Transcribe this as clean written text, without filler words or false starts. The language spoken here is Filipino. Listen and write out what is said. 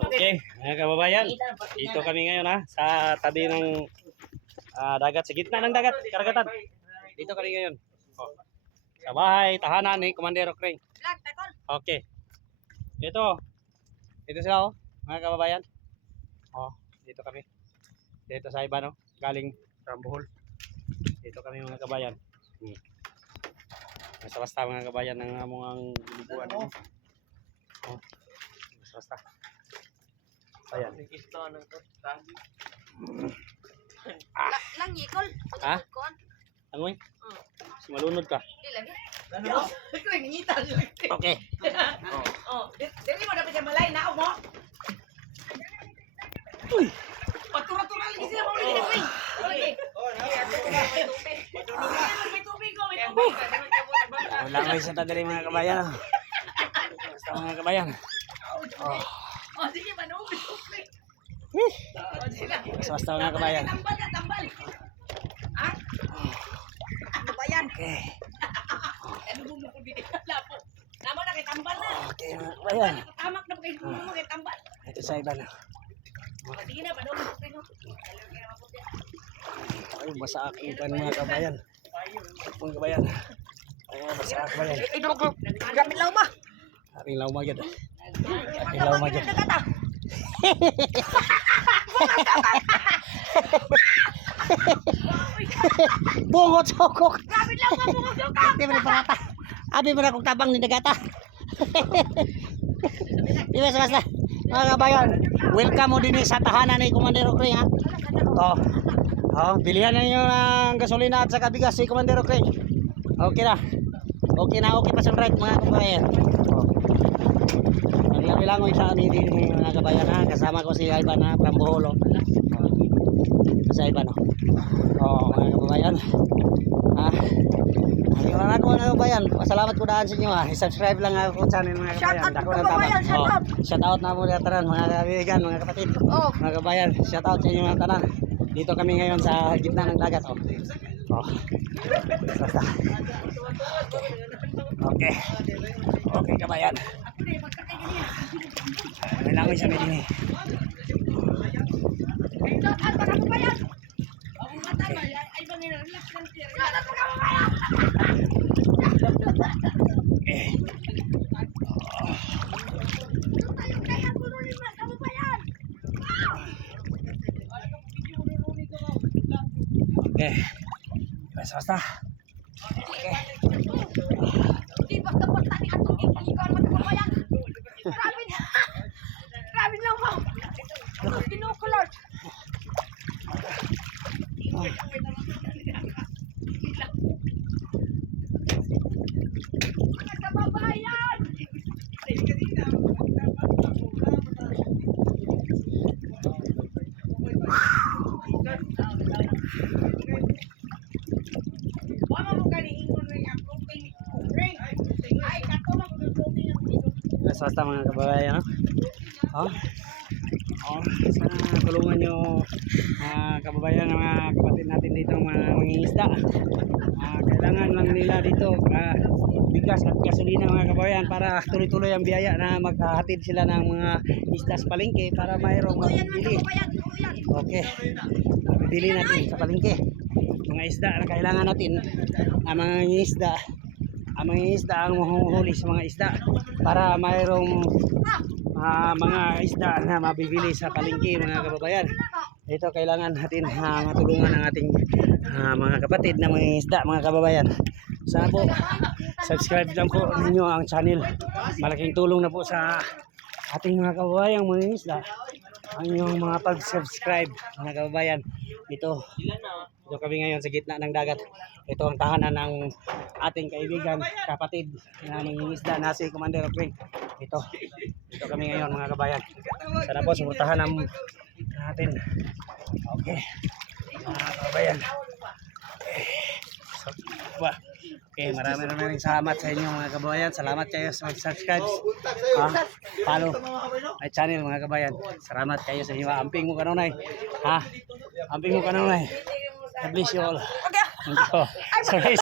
Okay, mga kababayan, dito kami ngayon sa tabi ng dagat, sa gitna ng dagat, karagatan. Dito kami ngayon. Oh, sa bahay, tahanan ni Komandero Kring. Okay. Dito sila mga kababayan. Oh, dito kami. Dito sa iba galing from Bohol. Dito kami mga kababayan. Basta mga kabayan ng among biliguan. Oh, basta. Ayan. Lang ngikol. Ha? Angoy? Malunod ka. Okay. Dili mo dapat malay na mo. Uy. Patura-tura lagi sila mo lagi dapay. Lagi. May tubig ko, may tubig. Wala ko sa tagali mga kabayan. Basta mga kabayan. Oh, sige manog. Basta mga kabayan. Tambal ka, tambal. Ha? Ano ba yan? Okay. Ano mo ko dito lapo? Namo na kay tambal na. Okay mga kabayan. Tamak na kay mo kay tambal. Ito sa iba Sige na, panog mo pino. Ay, basa aking pan mga kabayan. Mga kabayan. Ay, basa aking kabayan. Ito ko. Gamit lang ba? Aking law magid. Aking law magid. Bungot sokok. Gamit lang ba mo ka? Di ba parata? Abi mo na kung tabang ni dagata. Di ba basta? Mga kabayan, welcome mo din sa tahanan ni Komandero Kring ha. Bilihan na ninyo ng gasolina at saka bigas si Komandero Kring. Okay na. Okay pa sa right mga kabayan. Lang sa amin din mga kabayan ha. Kasama ko si Ivan ha, from Bohol. Sa Ivan mga kabayan. Ano ako mga kabayan. Pasalamat ko daan sa inyo ha. I-subscribe lang ako sa channel mga kabayan. Dako ng taman. Shout out na mo sa tanan mga kaibigan, mga kapatid. Mga kabayan, shout out sa inyo mga tanan. Dito kami ngayon sa gitna ng dagat. Basta. Okay kabayan. May langoy sa medini. Okay. Basta. Okay. Di basta-basta ni atong ikaw man kabayan. Grabe lang mo. Kinukulot. Kababayan. Wala mo kaniingon ring approving ring. Ay, kato mo approving yung Basta mga kababayan. Sana tulungan nyo kababayan, mga kapatid natin dito, mga mangingisda. Kailangan lang nila dito bigas at gasolina mga kababayan para tuloy-tuloy ang biyaya na maghahatid sila ng mga isda sa palengke para mayroong mabibili. Okay, mabibili natin sa palengke mga isda na kailangan natin. Ang mga isda ang mahuhuli sa mga isda para mayroong mga isda na mabibili sa palengke mga kababayan. Ito kailangan natin matulungan ang ating mga kapatid na mga isda mga kababayan. Sana po subscribe lang po ninyo ang channel. Malaking tulong na po sa ating mga kababayan mga isda ang inyong mga pag-subscribe mga kababayan. Dito kami ngayon sa gitna ng dagat. Ito ang tahanan ng ating kaibigan, kapatid na mangingisda na si Komandero Kring. Dito kami ngayon mga kabayan. Sana po suportahan natin. Okay. Mga kabayan. Okay, maraming salamat sa inyo mga kabayan. Salamat kayo sa mag-subscribe. Follow my channel mga kabayan. Salamat kayo sa inyo. Amping mo kanunay. Amping mo kanunay. God bless you all. Thank you.